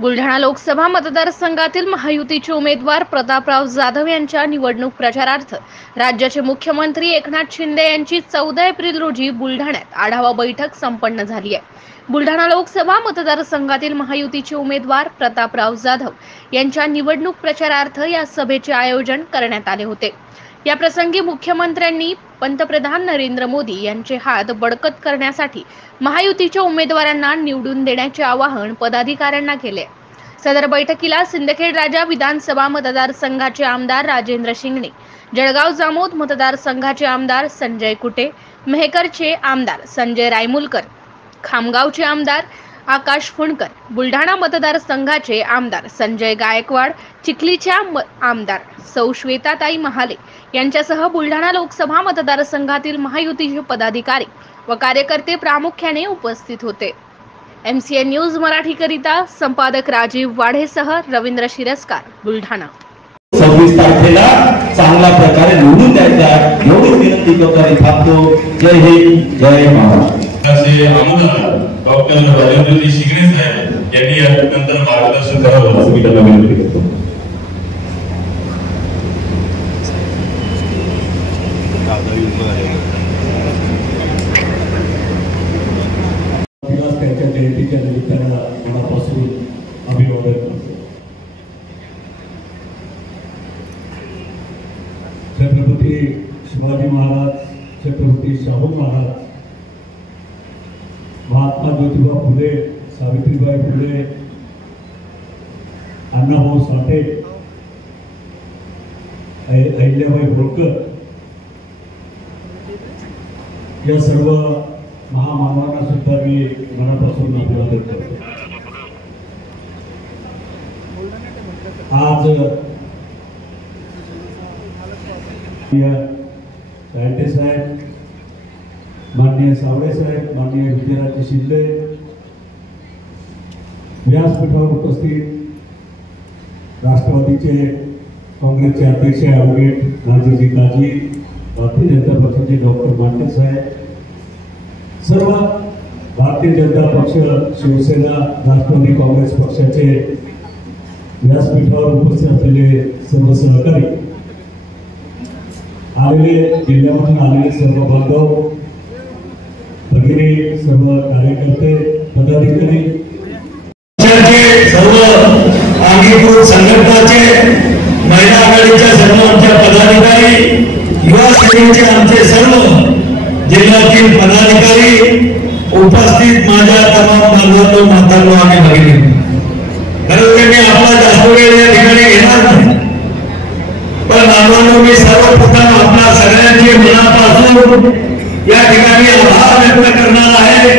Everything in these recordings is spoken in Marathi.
बुलढाणा लोकसभा मतदारसंघातील महायुतीचे उमेदवार प्रतापराव जाधव यांच्या निवडणूक प्रचारार्थ राज्याचे मुख्यमंत्री एकनाथ शिंदे यांची 14 एप्रिल रोजी बुलढाण्यात आढावा बैठक संपन्न झाली आहे। बुलढाणा लोकसभा मतदारसंघातील महायुतीचे उमेदवार प्रतापराव जाधव यांच्या निवडणूक प्रचारार्थ या सभेचे आयोजन करण्यात आले होते। या प्रसंगी मुख्यमंत्र्यांनी पंतप्रधान नरेंद्र मोदी यांचे हात बळकट करण्यासाठी महायुतीच्या उमेदवारांना निवडून देण्याचे आवाहन पदाधिकाऱ्यांना केले। सदर बैठकीला सिंदखेड राजा विधानसभा मतदारसंघाचे आमदार राजेंद्र शिंगणे, जळगाव जामोद मतदारसंघाचे आमदार संजय कुटे, मेहकरचे आमदार संजय रायमुलकर, खामगावचे आमदार आकाश फुंडकर, बुलढाणा मतदारसंघाचे आमदार संजय गायकवाड, चिखलीच्या आमदार सौ श्वेताताई महाले यांच्यासह बुलढाणा लोकसभा मतदारसंघातील महायुतीचे पदाधिकारी व कार्यकर्ते प्रामुख्याने उपस्थित होते। MCN न्यूज मराठी करिता संपादक राजीव वाढेसह रवींद्र शिरस्कार, बुलढाणा। 26 तारखेला चांगल्या प्रकारे निवडून द्यायचा एवढी विनंती करताना थांबतो। जय हिंद, जय महाराष्ट्र। असे आमदार डॉक्टर राजेंद्र शिंगणे साहेब यांनी यानंतर मार्गदर्शन करावं असं मी त्यांना विनंती करतो। त्यांच्या जयंतीच्या निमित्तानं मनापासून अभिवादन करतो। छत्रपती शिवाजी महाराज, छत्रपती शाहू महाराज, महात्मा ज्योतिबा फुले, सावित्रीबाई फुले, अण्णाभाऊ साठे, अहिल्याबाई होळकर या सर्व महामानवांना सुद्धा मी मनापासून अभिवादन करतो। आज साठे साहेब, माननीय सावळे साहेब, माननीय विजयराजे शिंदे व्यासपीठावर उपस्थित राष्ट्रवादीचे काँग्रेसचे अध्यक्ष ॲडव्होकेट राजेजी काजी, भारतीय जनता पक्षाचे डॉक्टर मांडे साहेब, सर्व भारतीय जनता पक्ष, शिवसेना, राष्ट्रवादी काँग्रेस पक्षाचे व्यासपीठावर उपस्थित असलेले सर्व सहकारी, आलेले जिल्ह्यामधून आलेले सर्व बांधव भगिनी, सर्व कार्यकर्ते, पदाधिकारी, सर्व अंगीकृत संघटनाचे, महिला आघाडीच्या सर्व आमच्या पदाधिकारी, युवा सेनेचे आमचे सर्व जिल्ह्यातील पदाधिकारी, उपस्थित माझ्या तमाम बांधवांनो, मातांनो आणि भगिनींनो, खरं तर मी आपला जास्त वेळ या ठिकाणी घेणार नाही, पण बांधवांनो मी सर्वप्रथम आपल्या सगळ्यांचे मनापासून या ठिकाणी आभार व्यक्त करणार आहे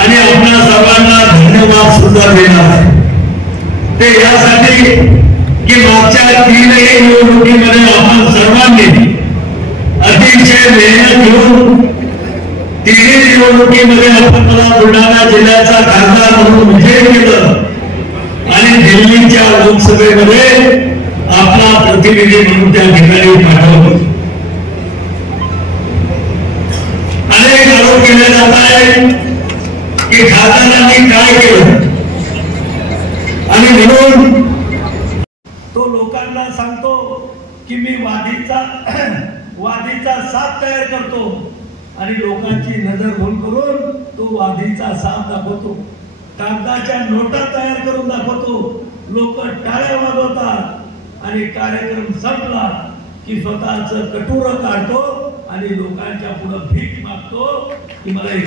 आणि आपल्या सर्वांना धन्यवाद सुद्धा देणार आहे। ते यासाठी की मागच्या 3 निवडणुकीमध्ये आपण सर्वांनी अतिशय मेहनत घेऊन 3 निवडणुकीमध्ये आपण मला बुलढाणा जिल्ह्याचा खासदार म्हणून विजय केलं आणि दिल्लीच्या लोकसभेमध्ये आपला प्रतिनिधी म्हणून त्या ठिकाणी पाठवलं। अनेक आरोप केले जात आहेत की खासदारांनी काय केलं आणि म्हणून तो लोकांना सांगतो की मी वादीचा साथ तयार करतो आणि लोकांची नजर भूल करून तो वादीचा साथ दाखवतो, कागदाच्या नोटा तयार करून दाखवतो, लोक टाळ्या वाजवतात आणि कार्यक्रम संपला की स्वतःच कटोरं काढतो आणि लोकांच्या पुढे भीक मागतो की मला एक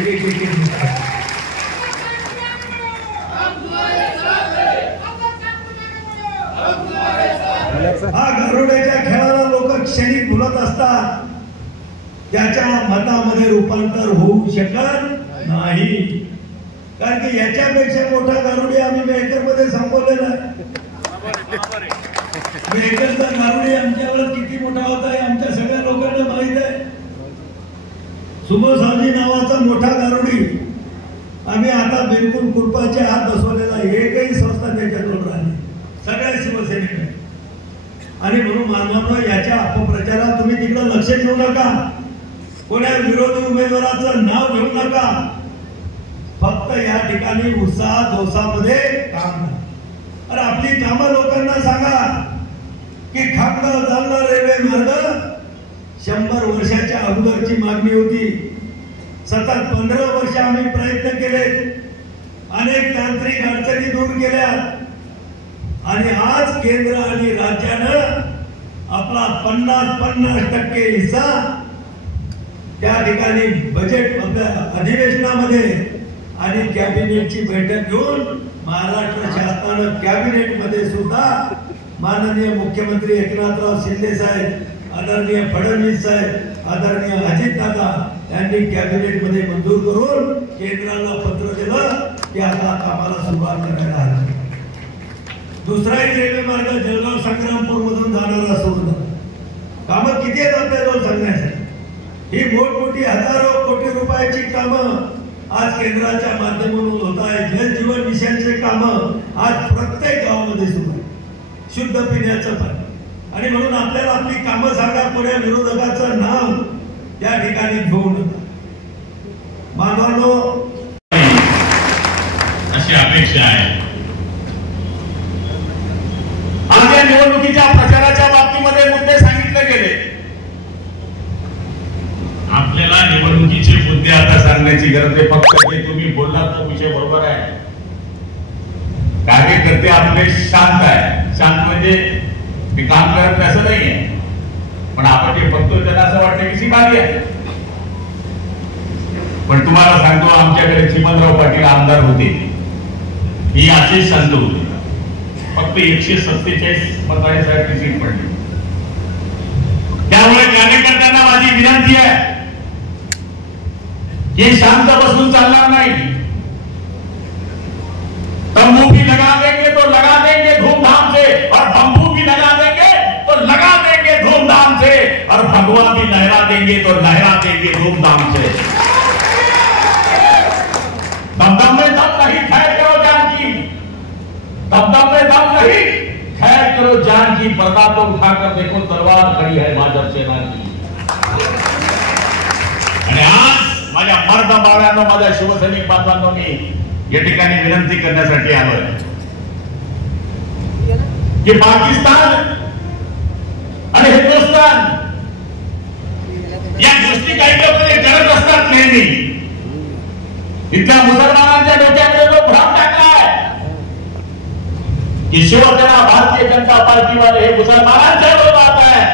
हा गरुड्याच्या खेळाला लोक क्षणिक भुलत असतात, त्याच्या मतामध्ये रूपांतर होऊ शकत नाही, कारण की याच्यापेक्षा मोठा गरुडी आम्ही मेहकरमध्ये संपवलेला आहे। मेहकरचा गरुडी आमच्यावर किती मोठा होता हे आमच्या सगळ्या लोकांना माहित आहे। सुमोसाजी नावाचा मोठा गरुडी आम्ही आता बिलकुल कृपाचे हात बसवलेला, एकही संस्था त्याच्याजवळ राहिली, सगळ्या शिवसेनेकडे। आणि म्हणून मानवांनो, याच्या अपप्रचारात तुम्ही तिकडे लक्ष देऊ नका, कोणा विरोधी उमेदवाराचं नाव घेऊ नका, फक्त या ठिकाणी उत्साह जोशामध्ये काम करा। आणि आपली कामं लोकांना सांगा की खामगाव जालना रेल्वे मार्ग 100 वर्षाच्या अगोदरची मागणी होती. सतत 15 वर्ष आम्ही प्रयत्न केले, अनेक तांत्रिक अडचणी दूर केल्या आणि आज केंद्र आणि राज्यानं आपला 50% हिस्सा त्या ठिकाणी बजेट अधिवेशनामध्ये आणि कॅबिनेटची बैठक घेऊन महाराष्ट्र शासनानं कॅबिनेटमध्ये सुद्धा माननीय मुख्यमंत्री एकनाथराव शिंदे साहेब, आदरणीय फडणवीस साहेब, आदरणीय अजितदादा यांनी कॅबिनेटमध्ये मंजूर करून केंद्राला पत्र दिलं की आता कामाला सुरुवात करायला हवी. दुसरा एक रेल्वे मार्ग जळगाव संग्रामपूर मधून जाणारा सोडून कामं किती आहेत आपल्याजवळ सांगण्यासाठी. ही मोठमोठी हजारो कोटी रुपयाची कामं आज केंद्राच्या माध्यमातून होत आहे. जल जीवन मिशनचे कामं आज प्रत्येक गावामध्ये सुरू आहे, शुद्ध पिण्याचं पाणी. आणि म्हणून आपल्याला आपली कामं सांगा, पुढे विरोधकाचं नाव त्या ठिकाणी घेऊ नका. मानवानो, अशी अपेक्षा आहे. आज या निवडणुकीच्या प्रचाराच्या बाबतीमध्ये मुद्दे सांगितले गेले. आपल्याला निवडणुकीचे मुद्दे आता सांगण्याची गरज आहे. फक्त जे तुम्ही बोललात तो विषय बरोबर आहे. कार्यकर्ते आपले शांत आहे. शांत म्हणजे ते काम करत असं नाहीये, पण आपण जे बघतोय त्यांना असं वाटतं की शिकाली आहे. पण तुम्हाला सांगतो, आमच्याकडे चिमणराव पाटील आमदार होते, ही अशीच शांत होती. फक्त 147 मतांसाठी सीट पडली. त्यामुळे कार्यकर्त्यांना माझी विनंती आहे की शांत बसून चालणार नाही. तंबू भी लगा देंगे तो लगा देंगे धूमधाम से, और बम्बू भी लगा देंगे तो लगा देंगे धूमधाम से, और भगवा भी लहरा देंगे तो लहरा देंगे धूमधाम से. दमदम में दम नहीं, खैर करो जान की. दमदम में दम नहीं, खैर करो जान की. पर्दा तो उठाकर देखो, तलवार खड़ी है भाजप सेना की. आणि आज माझ्या मर्द बाळांनो, माझ्या शिवसैनिक बांधवांनो, मी या ठिकाणी विनंती करण्यासाठी आलोय की पाकिस्तान आणि हिंदुस्थान या गोष्टी काही लोक करत असतात नेहमी. इथल्या मुसलमानांच्या डोक्यामध्ये जो भ्रम टाकलाय की शिवसेना, भारतीय जनता पार्टी वाले हे मुसलमानांच्या विरोधात आहे.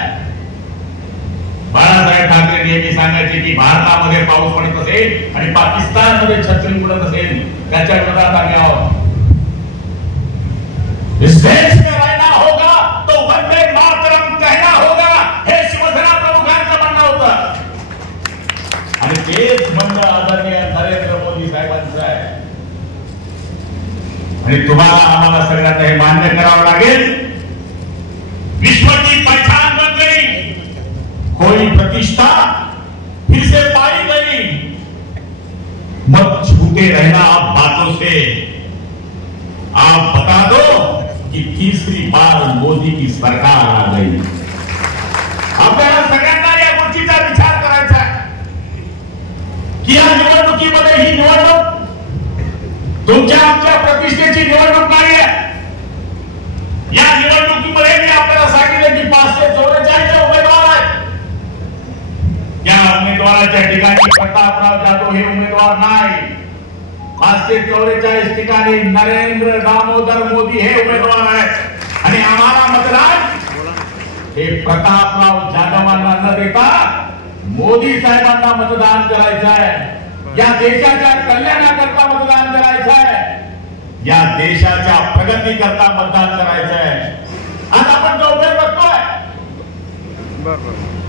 बाळासाहेब ठाकरे नेहमी सांगायचे की भारतामध्ये पाऊस पडत असेल आणि पाकिस्तानमध्ये छत्री उडत असेल, त्याच्या विरोधात आम्ही आहोत. इस देश में रहना होगा तो वंदे मातरम कहना होगा, हे शिवसेना प्रमुखांचं म्हणणं होतं. आणि तेच म्हणणं आदरणीय नरेंद्र मोदी साहेबांचं आहे. आणि तुम्हाला आम्हाला सगळ्यांना हे मान्य करावं लागेल. विश्व की पहचान बन गई, कोई प्रतिष्ठा फिर से पाई गई. मत छूटे रहना आप बातों से. आप बता दो कि तीसरी बार मोदी की सरकार आ गई. आपल्याला सगळ्यांना या गोष्टीचा विचार करायचा आहे की या निवडणुकीमध्ये ही निवडणूक तुमच्या आमच्या प्रतिष्ठेची निवडणूक नाही आहे. या निवडणुकीमध्ये मी आपल्याला सांगितलं की 544 उमेदवार आहेत. या उमेदवाराच्या ठिकाणी प्रतापराव जाधव हे उमेदवार नाही. 544 ठिकाणी नरेंद्र दामोदर मोदी हे उमेदवार आहेत. आणि आम्हाला मतदान हे प्रतापराव जाधवांना न देता मोदी साहेबांना मतदान करायचं आहे. या देशाच्या कल्याणाकरता मतदान करायचं आहे. या देशाच्या प्रगतीकरता मतदान करायचं आहे. आज आपण जो उमेद बघतोय,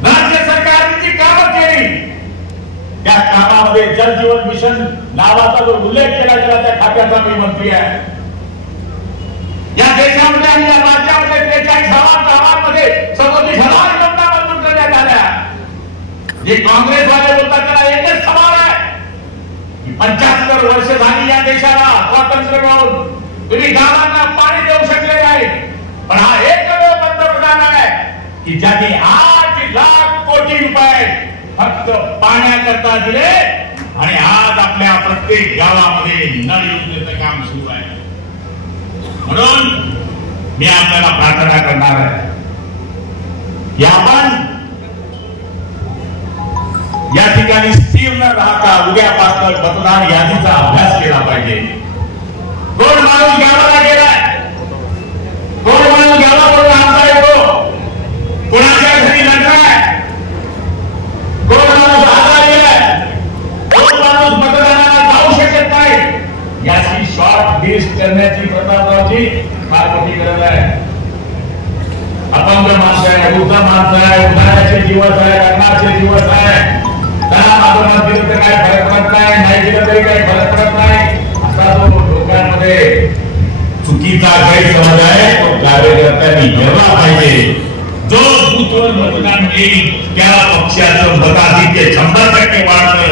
राज्य सरकारने जी कामं केली, त्या कामामध्ये जल जीवन मिशन नावाचा जो उल्लेख केला गेला त्या खात्याचा मी मंत्री आहे. या देशामध्ये आणि या राज्यामध्ये 43 गावांमध्ये 37,000 योजना मंजूर करण्यात आल्या. जे काँग्रेसवाले बोलतात त्याला एकच सवाल आहे की 75 वर्ष झाली या देशाला स्वातंत्र्य मिळून, तुम्ही गावांना पाणी देऊ शकले नाही. पण हा एकमेव पंतप्रधान आहे की ज्यांनी 8 लाख कोटी रुपये फक्त पाण्याकरता दिले. आणि आज आपल्या प्रत्येक गावामध्ये नळ योजनेचं काम सुरू आहे. म्हणून मी आपल्याला प्रार्थना करणार आहे की आपण या ठिकाणी स्थिर न राहता उद्यापासून मतदान यादीचा अभ्यास केला पाहिजे. कोण माणूस गावाला गेलाय, कोण माणूस गावाकडून आणता येतो, कोणाच्या घरी लढलाय, कोण माणूस आला गेलाय, कोण माणूस मतदानाला जाऊ शकत नाही, याची शॉर्ट लिस्ट करण्याची प्रतापरावजी फार मोठी गरज आहे. अपंग माणसं आहे, वृद्ध माणसं आहे, उन्हाळ्याचे दिवस आहे, लग्नाचे दिवस आहे, त्यांना माझं मत दिलं तर काही फरक पडत नाही, नाही दिलं तरी काही फरक पडत नाही, असा जो लोकांमध्ये चुकीचा गैरसमज आहे तो कार्यकर्त्यांनी ठेवला पाहिजे. जो बूथवर मतदान येईल त्या पक्षाचं मताधिक्य 100% वाढतं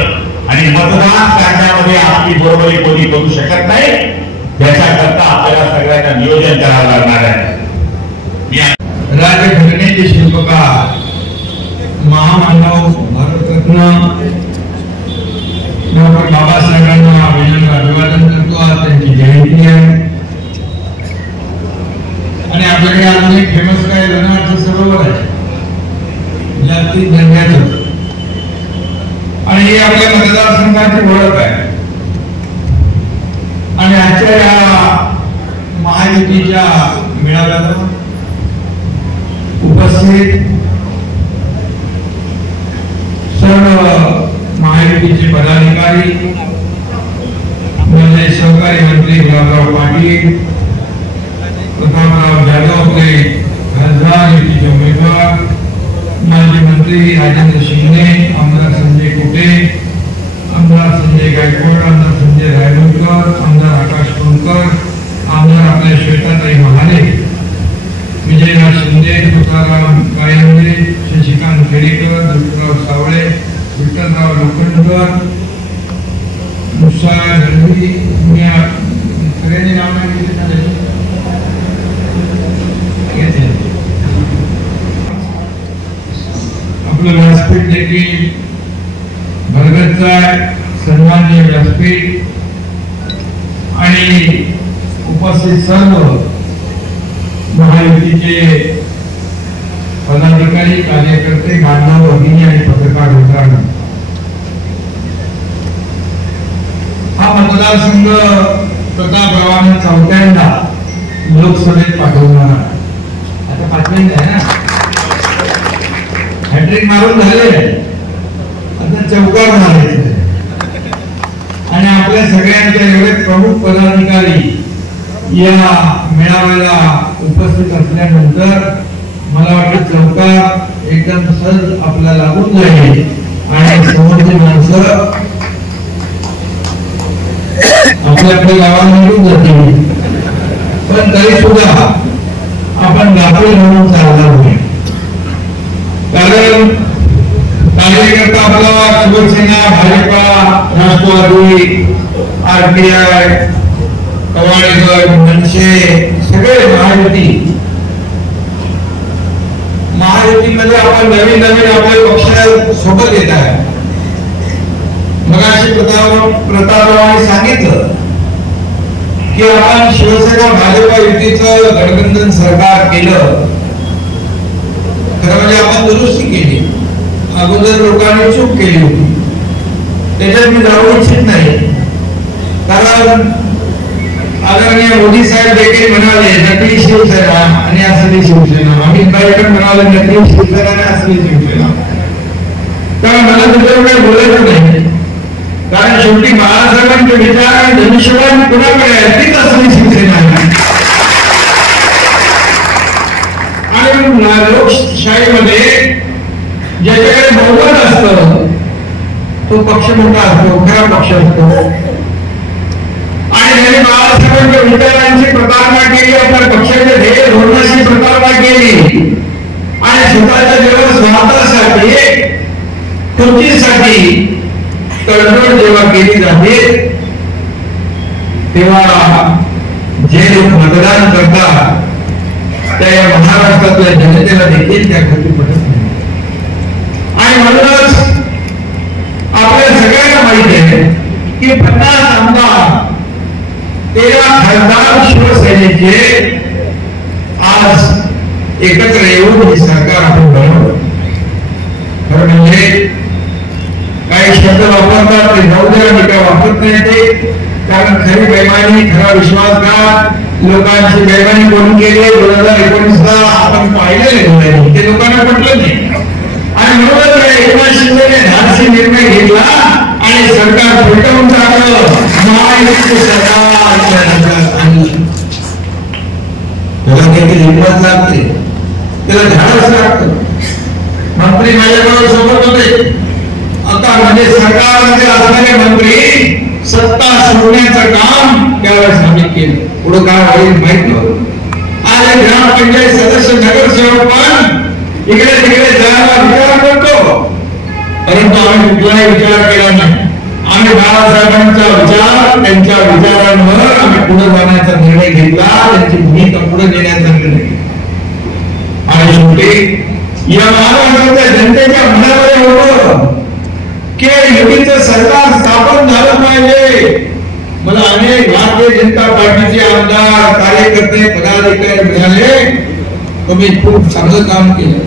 आणि मतदान करण्यामध्ये आपली बरोबरी कोणी करू शकत नाही. त्याच्याकरता आपल्याला सगळ्यांना नियोजन करावं लागणार आहे. राज्यघटनेचे शिल्पकार महामानव भारतरत्न डॉक्टर बाबासाहेबांना विनम्र अभिवादन करतो. आज त्यांची जयंती आहे आणि आपल्याकडे अजून एक फेमस काय लोणारचं सरोवर आहे, जागतिक दर्जाचं, आणि ही आपल्या मतदारसंघाची ओळख आहे. आणि आजच्या या महायुतीच्या मेळाव्याला उपस्थित सर्व महायुतीचे पदाधिकारी, म्हणजे सहकारी मंत्री गुलाबराव पाटील, प्रतापराव जाधव आपले खासदार युतीचे उमेदवार, माजी मंत्री राजेंद्र शिंदे, आमदार संजय कुटे, आमदार संजय गायकवाड, आमदार संजय रायमुलकर, आमदार आकाश कोणकर, आमदार आपल्या श्वेताताई महाले, विजयराज शिंदे, तुकाराम कायंदे, शशिकांत खेडेकर, दत्तराव सावळे, विठ्ठलराव लोखंडकर, मुसा गंधी, सगळ्यांनी नाव नाही घेतले. आपलं व्यासपीठ देखील भरगच्च आहे, सन्माननीय व्यासपीठ, आणि उपस्थित सर्व महायुतीचे पदाधिकारी, कार्यकर्ते, बांधव, भगिनी आणि पत्रकार मित्रांनो, हा मतदारसंघ प्रतापरावांना 4थ्यांदा लोकसभेत पाठवणार आहे. आता 5व्यांदा आहे ना, हॅट्रिक मारून झाले, आता चौकार मारायचे. आणि आपल्या सगळ्यांच्या एवढे प्रमुख पदाधिकारी या मेळाव्याला उपस्थित असल्यानंतर मला वाटतं चौकार एकदम सहज आपल्याला लागून जाईल आणि समोरची माणसं आपल्या गावाला निघून जातील. पण तरी सुद्धा आपण गाफील म्हणून चालणार नाही, कारण कार्यकर्ता आपला शिवसेना, भाजपा, राष्ट्रवादी, RPI, कवाळेगड, मनसे, सगळे महायुतीमध्ये आपण नवीन आपल्या पक्ष सोबत येत आहे. मगाशी प्रतापरावांनी सांगितलं की आपण शिवसेना भाजपा युतीचं गठबंधन सरकार केलं. खरं म्हणजे आपण दुरुस्ती केली, अगोदर लोकांनी चूक केली होती, त्याच्यात मी जाऊ इच्छित नाही. कारण आदरणीय मोदी साहेब देखील म्हणाले नकली शिवसेना आणि असली शिवसेना, अमित भाई पण म्हणाले नकली शिवसेना आणि असली शिवसेना. कारण मला त्याच्यावर काही बोलायचं नाही, कारण शेवटी बाळासाहेबांचे विचार आणि धनुष्यबाण कुणाकडे आहे, तीच असली शिवसेना आहे. आणि लोकशाहीमध्ये ज्याच्याकडे बहुमत असतं तो पक्ष मोठा असतो, खरा पक्ष असतो. आणि त्यांनी बाळासाहेबांच्या विचारांची प्रतारणा केली, आपल्या पक्षाच्या ध्येय धोरणाची प्रतारणा केली आणि स्वतःच्या जेव्हा स्वार्थासाठी, खुर्चीसाठी तडजोड जेव्हा केली जाते तेव्हा जे लोक मतदान करतात त्या या महाराष्ट्रातल्या जनतेला देखील त्या कृती पडत नाही. आणि म्हणूनच आपल्या सगळ्यांना माहिती आहे की 50 आमदार, 13 खासदार शिवसेनेचे एकत्र येऊन हे सरकार आपण बनवलं. खरं म्हणजे काही शब्द वापरतात ते जाऊ द्या, मी काय वापरत नाही ते, कारण खरी बेईमानी, खरा विश्वासघात, लोकांची बेईमानी कोण केली 2019ला आपण पाहिलेले नाही, ते लोकांना पटलं नाही. आणि म्हणूनच एकनाथ शिंदेने धाडसी निर्णय घेतला आणि सरकार पेटवून टाकलं. महायुतीचे सरकार त्याला काहीतरी हिंमत लागते, त्याला धाडस लागतं. मंत्री माझ्याबरोबर सोबत होते. आता म्हणजे सरकारमध्ये असणारे मंत्री सत्ता सोडण्याचं काम त्यावेळेस आम्ही केलं. पुढे काय होईल माहित नव्हतं. आज ग्रामपंचायत सदस्य, नगरसेवक पण इकडे तिकडे जायला विचार करतो, परंतु आम्ही कुठलाही विचार केला नाही. आम्ही बाळासाहेबांचा विचार, त्यांच्या विचारांवर आम्ही पुढे जाण्याचा निर्णय घेतला, त्यांची भूमिका पुढे नेण्याचा निर्णय घेतला. आणि शेवटी या महाराष्ट्राच्या जनतेच्या मनामध्ये होतं की युतीचं सरकार स्थापन झालं पाहिजे. मला अनेक भारतीय जनता पार्टीचे आमदार, कार्यकर्ते, पदाधिकारी मिळाले. तुम्ही खूप चांगलं काम केलं.